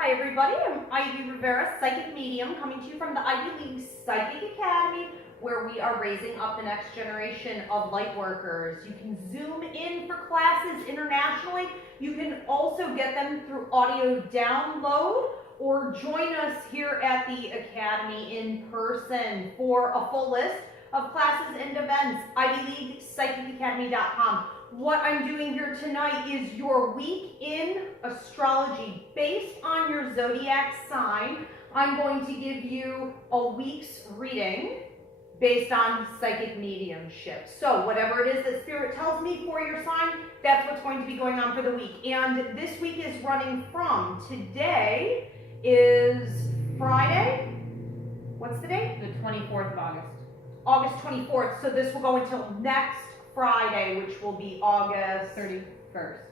Hi everybody, I'm Ivy Rivera, Psychic Medium, coming to you from the Ivy League Psychic Academy, where we are raising up the next generation of light workers. You can Zoom in for classes internationally. You can also get them through audio download or join us here at the Academy in person. For a full list of classes and events, ivyleaguepsychicacademy.com. What I'm doing here tonight is your week in astrology. Based on your zodiac sign, I'm going to give you a week's reading based on psychic mediumship. So whatever it is that Spirit tells me for your sign, that's what's going to be going on for the week. And this week is running from, today is Friday. What's the date? The 24th of August. August 24th. So this will go until next Friday, which will be August 31st.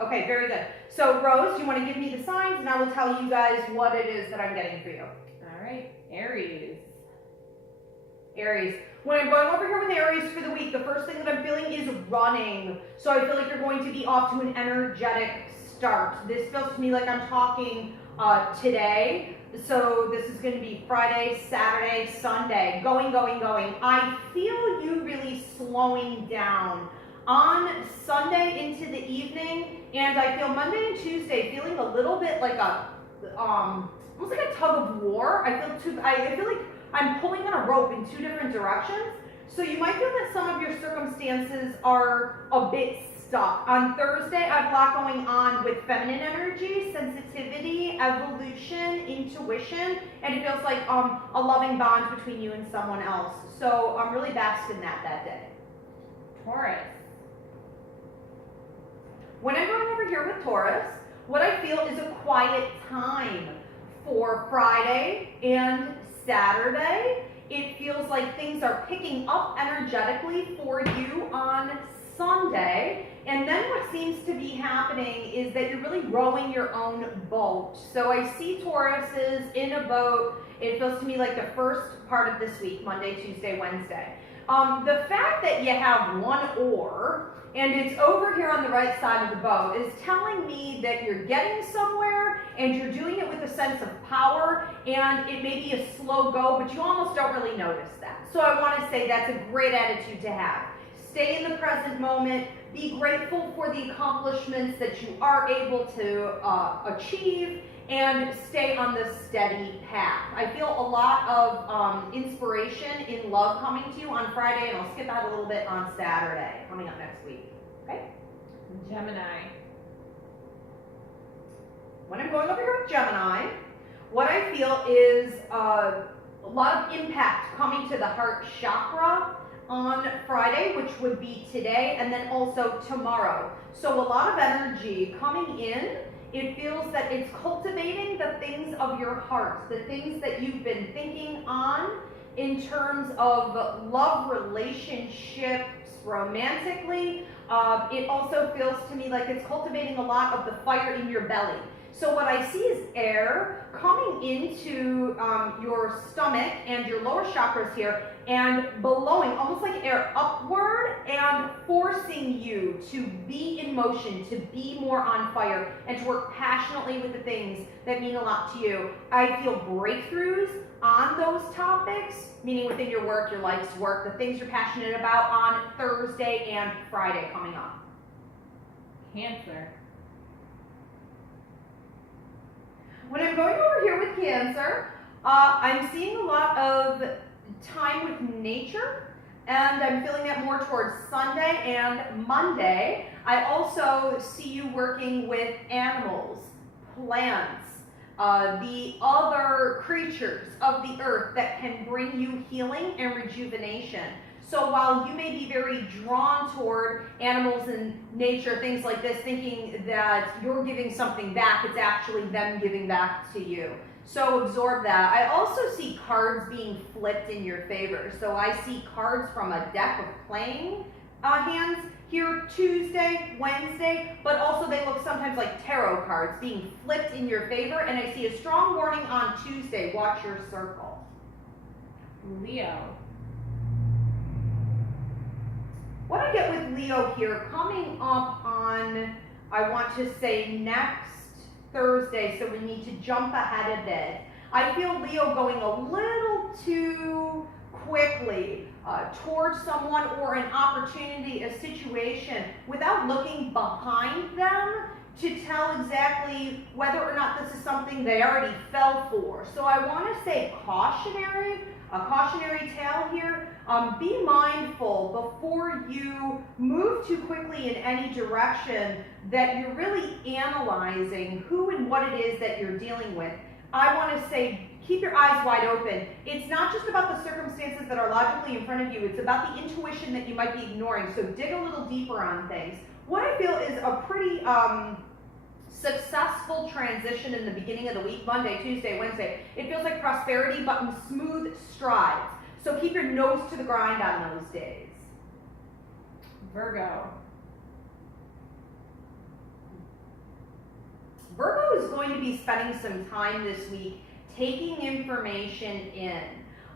Okay, very good. So Rose, you want to give me the signs and I will tell you guys what it is that I'm getting for you. All right, Aries. Aries. When I'm going over here with Aries for the week, the first thing that I'm feeling is running. So I feel like you're going to be off to an energetic start. This feels to me like I'm talking today. So this is going to be Friday, Saturday, Sunday, going. I feel you really slowing down on Sunday into the evening, and I feel Monday and Tuesday feeling a little bit like a, almost like a tug of war. I feel like I'm pulling on a rope in two different directions. So you might feel that some of your circumstances are a bit stuck. On Thursday, I have a lot going on with feminine energy, sensitivity, evolution, intuition, and it feels like a loving bond between you and someone else. So I'm really basking that day. Taurus. When I'm going over here with Taurus, what I feel is a quiet time for Friday and Saturday. It feels like things are picking up energetically for you on Sunday. And then what seems to be happening is that you're really rowing your own boat. So I see Tauruses in a boat. It feels to me like the first part of this week, Monday, Tuesday, Wednesday. The fact that you have one oar and it's over here on the right side of the boat is telling me that you're getting somewhere and you're doing it with a sense of power, and it may be a slow go, but you almost don't really notice that. So I want to say that's a great attitude to have. Stay in the present moment. Be grateful for the accomplishments that you are able to achieve, and stay on the steady path. I feel a lot of inspiration in love coming to you on Friday, and I'll skip out a little bit on Saturday, coming up next week. Okay? Gemini. When I'm going over here with Gemini, what I feel is a lot of impact coming to the heart chakra on Friday, which would be today, and then also tomorrow. So a lot of energy coming in. It feels that it's cultivating the things of your heart, the things that you've been thinking on in terms of love, relationships, romantically. It also feels to me like it's cultivating a lot of the fire in your belly. So what I see is air coming into your stomach and your lower chakras here and blowing, almost like air upward, and forcing you to be in motion, to be more on fire, and to work passionately with the things that mean a lot to you. I feel breakthroughs on those topics, meaning within your work, your life's work, the things you're passionate about on Thursday and Friday coming up. Cancer. When I'm going over here with Cancer, I'm seeing a lot of time with nature, and I'm feeling that more towards Sunday and Monday. I also see you working with animals, plants, the other creatures of the earth that can bring you healing and rejuvenation. So while you may be very drawn toward animals and nature, things like this, thinking that you're giving something back, it's actually them giving back to you. So absorb that. I also see cards being flipped in your favor. So I see cards from a deck of playing hands here Tuesday, Wednesday, but also they look sometimes like tarot cards being flipped in your favor. And I see a strong warning on Tuesday, watch your circle. Leo. What I get with Leo here, coming up on, I want to say next Thursday, so we need to jump ahead a bit. I feel Leo going a little too quickly towards someone or an opportunity, a situation, without looking behind them to tell exactly whether or not this is something they already fell for. So I want to say cautionary, a cautionary tale here. Be mindful before you move too quickly in any direction that you're really analyzing who and what it is that you're dealing with. I want to say, keep your eyes wide open. It's not just about the circumstances that are logically in front of you, it's about the intuition that you might be ignoring. So dig a little deeper on things. What I feel is a pretty successful transition in the beginning of the week, Monday, Tuesday, Wednesday. It feels like prosperity, but in smooth strides. So keep your nose to the grind on those days. Virgo. Virgo is going to be spending some time this week taking information in.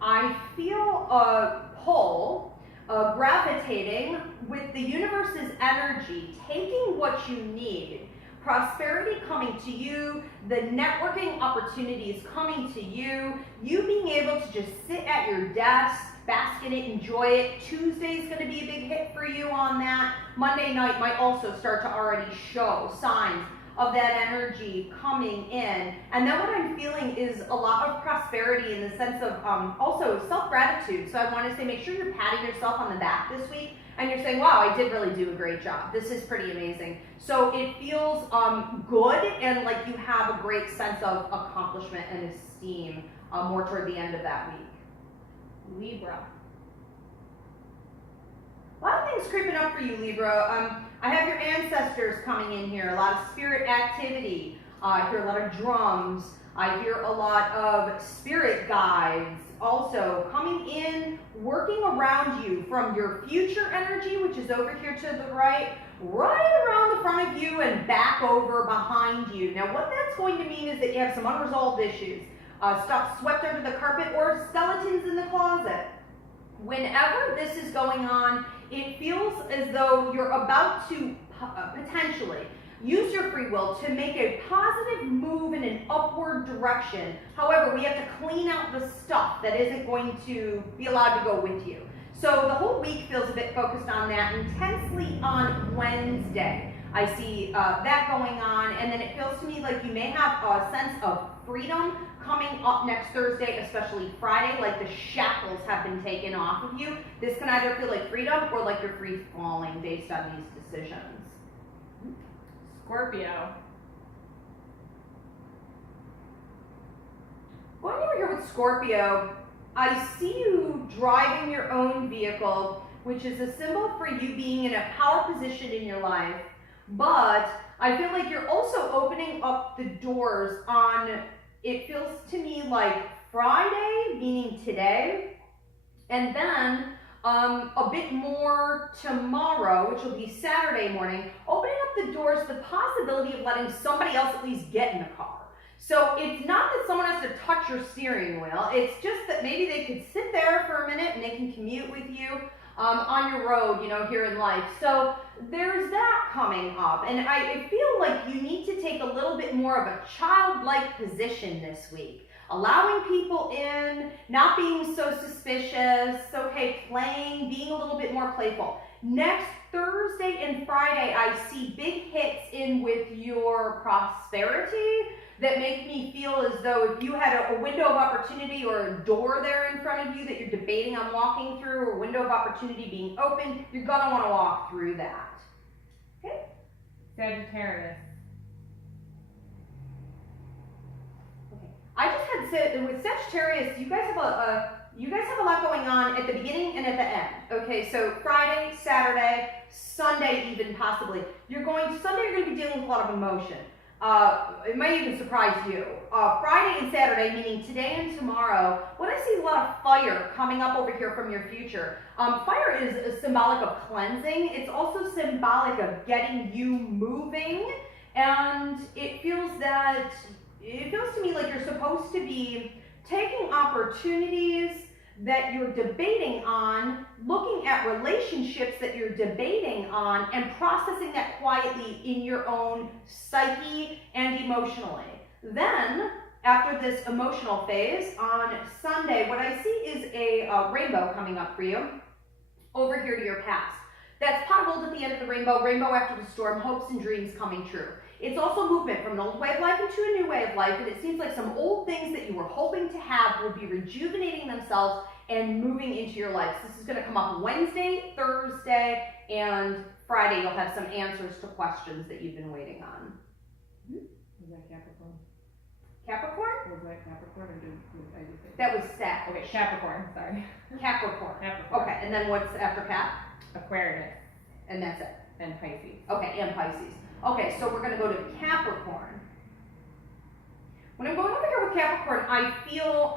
I feel a pull, gravitating with the universe's energy, taking what you need. Prosperity coming to you, the networking opportunities coming to you, you being able to just sit at your desk, bask in it, enjoy it. Tuesday's going to be a big hit for you on that. Monday night might also start to already show signs of that energy coming in. And then what I'm feeling is a lot of prosperity in the sense of also self-gratitude. So I want to say make sure you're patting yourself on the back this week and you're saying, wow, I did really do a great job. This is pretty amazing. So it feels good and like you have a great sense of accomplishment and esteem more toward the end of that week. Libra. A lot of things creeping up for you, Libra. I have your ancestors coming in here, a lot of spirit activity. I hear a lot of drums. I hear a lot of spirit guides also coming in, working around you from your future energy, which is over here to the right around the front of you and back over behind you. Now, what that's going to mean is that you have some unresolved issues, stuff swept under the carpet or skeletons in the closet. Whenever this is going on, it feels as though you're about to potentially use your free will to make a positive move in an upward direction. However, we have to clean out the stuff that isn't going to be allowed to go with you. So the whole week feels a bit focused on that, intensely on Wednesday. I see that going on, and then it feels to me like you may have a sense of freedom coming up next Thursday, especially Friday, like the shackles have been taken off of you. This can either feel like freedom or like you're free falling based on these decisions. Scorpio. Going over here with Scorpio, I see you driving your own vehicle, which is a symbol for you being in a power position in your life, but I feel like you're also opening up the doors on, it feels to me like Friday, meaning today, and then a bit more tomorrow, which will be Saturday morning, opening up the doors to the possibility of letting somebody else at least get in the car. So it's not that someone has to touch your steering wheel, it's just that maybe they could sit there for a minute and they can commute with you on your road, you know, here in life. So there's that coming up, and I feel like you need to take a little bit more of a childlike position this week. Allowing people in, not being so suspicious, okay, playing, being a little bit more playful. Next Thursday and Friday, I see big hits in with your prosperity that make me feel as though if you had a window of opportunity or a door there in front of you that you're debating on walking through, or a window of opportunity being open, you're gonna wanna walk through that. Okay? Sagittarius. I just had to say, with Sagittarius, you guys have a lot going on at the beginning and at the end. Okay, so Friday, Saturday, Sunday even possibly. Sunday you're going to be dealing with a lot of emotion. It might even surprise you. Friday and Saturday, meaning today and tomorrow, what I see is a lot of fire coming up over here from your future. Fire is symbolic of cleansing. It's also symbolic of getting you moving, and it feels to me like you're supposed to be taking opportunities that you're debating on, looking at relationships that you're debating on, and processing that quietly in your own psyche and emotionally. Then, after this emotional phase, on Sunday, what I see is a rainbow coming up for you over here to your past. That's pot of gold at the end of the rainbow, rainbow after the storm, hopes and dreams coming true. It's also movement from an old way of life into a new way of life, and it seems like some old things that you were hoping to have will be rejuvenating themselves and moving into your life. So this is going to come up Wednesday, Thursday, and Friday. You'll have some answers to questions that you've been waiting on. Was that Capricorn? Capricorn? Was that Capricorn or did I just say? That was Sag. Okay, Capricorn, sorry. Capricorn. Capricorn. Okay, and then what's after Cap? Aquarius And that's it. and Pisces. Okay, and Pisces. Okay, so we're going to go to Capricorn. When I'm going over here with Capricorn, I feel,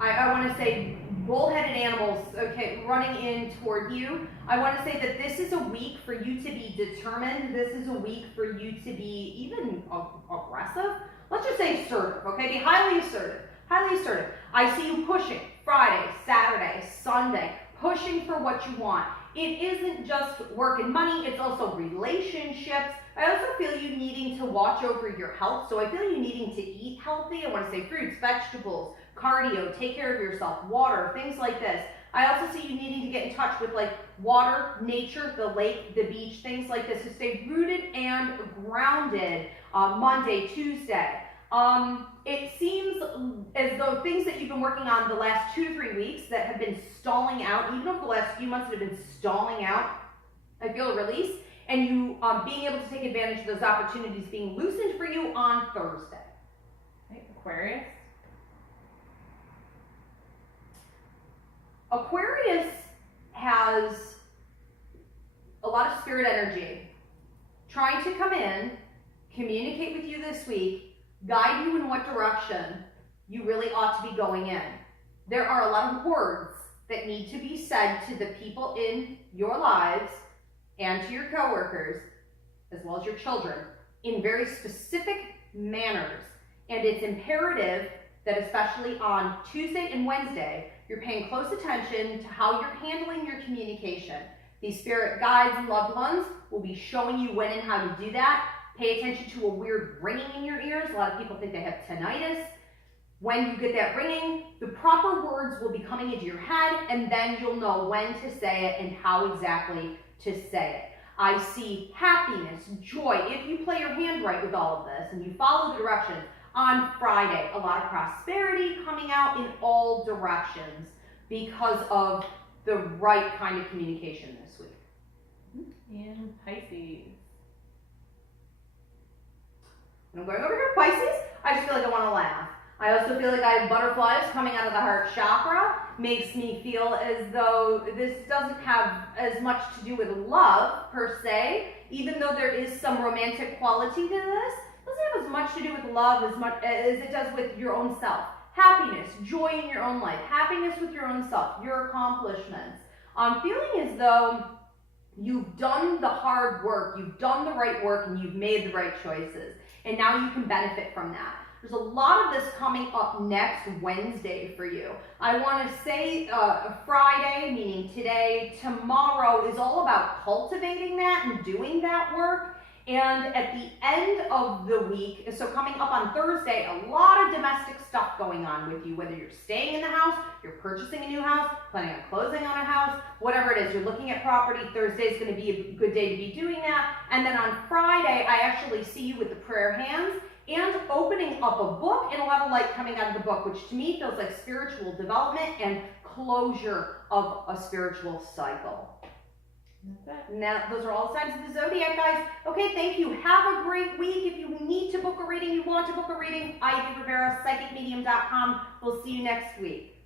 I want to say bull-headed animals, okay, running in toward you. I want to say that this is a week for you to be determined. This is a week for you to be even aggressive. Let's just say assertive, okay? Be highly assertive. Highly assertive. I see you pushing Friday, Saturday, Sunday, pushing for what you want. It isn't just work and money, it's also relationships. I also feel you needing to watch over your health. So I feel you needing to eat healthy. I want to say fruits, vegetables, cardio, take care of yourself, water, things like this. I also see you needing to get in touch with like water, nature, the lake, the beach, things like this to stay rooted and grounded Monday, Tuesday. It seems as though things that you've been working on the last 2 to 3 weeks that have been stalling out, even over the last few months that have been stalling out, I feel a release, and you being able to take advantage of those opportunities being loosened for you on Thursday. Right, Aquarius. Aquarius has a lot of spirit energy trying to come in, communicate with you this week, guide you in what direction you really ought to be going in. There are a lot of words that need to be said to the people in your lives and to your coworkers, as well as your children, in very specific manners. And it's imperative that especially on Tuesday and Wednesday, you're paying close attention to how you're handling your communication. These spirit guides and loved ones will be showing you when and how to do that. Pay attention to a weird ringing in your ears. A lot of people think they have tinnitus. When you get that ringing, the proper words will be coming into your head, and then you'll know when to say it and how exactly to say it. I see happiness, joy. If you play your hand right with all of this and you follow the directions, on Friday, a lot of prosperity coming out in all directions because of the right kind of communication this week. And Pisces. When I'm going over here, Pisces, I just feel like I want to laugh. I also feel like I have butterflies coming out of the heart chakra. Makes me feel as though this doesn't have as much to do with love per se, even though there is some romantic quality to this. It doesn't have as much to do with love as much as it does with your own self. Happiness, joy in your own life, happiness with your own self, your accomplishments. I'm feeling as though you've done the hard work, you've done the right work, and you've made the right choices. And now you can benefit from that. There's a lot of this coming up next Wednesday for you. I want to say Friday, meaning today, tomorrow is all about cultivating that and doing that work. And at the end of the week, so coming up on Thursday, a lot of domestic stuff going on with you, whether you're staying in the house, you're purchasing a new house, planning on closing on a house, whatever it is, you're looking at property. Thursday is going to be a good day to be doing that. And then on Friday, I actually see you with the prayer hands and opening up a book and a lot of light coming out of the book, which to me feels like spiritual development and closure of a spiritual cycle. That's it. Now, those are all signs of the Zodiac, guys. Okay, thank you. Have a great week. If you need to book a reading, you want to book a reading, Ivy Rivera, psychicmedium.com. We'll see you next week.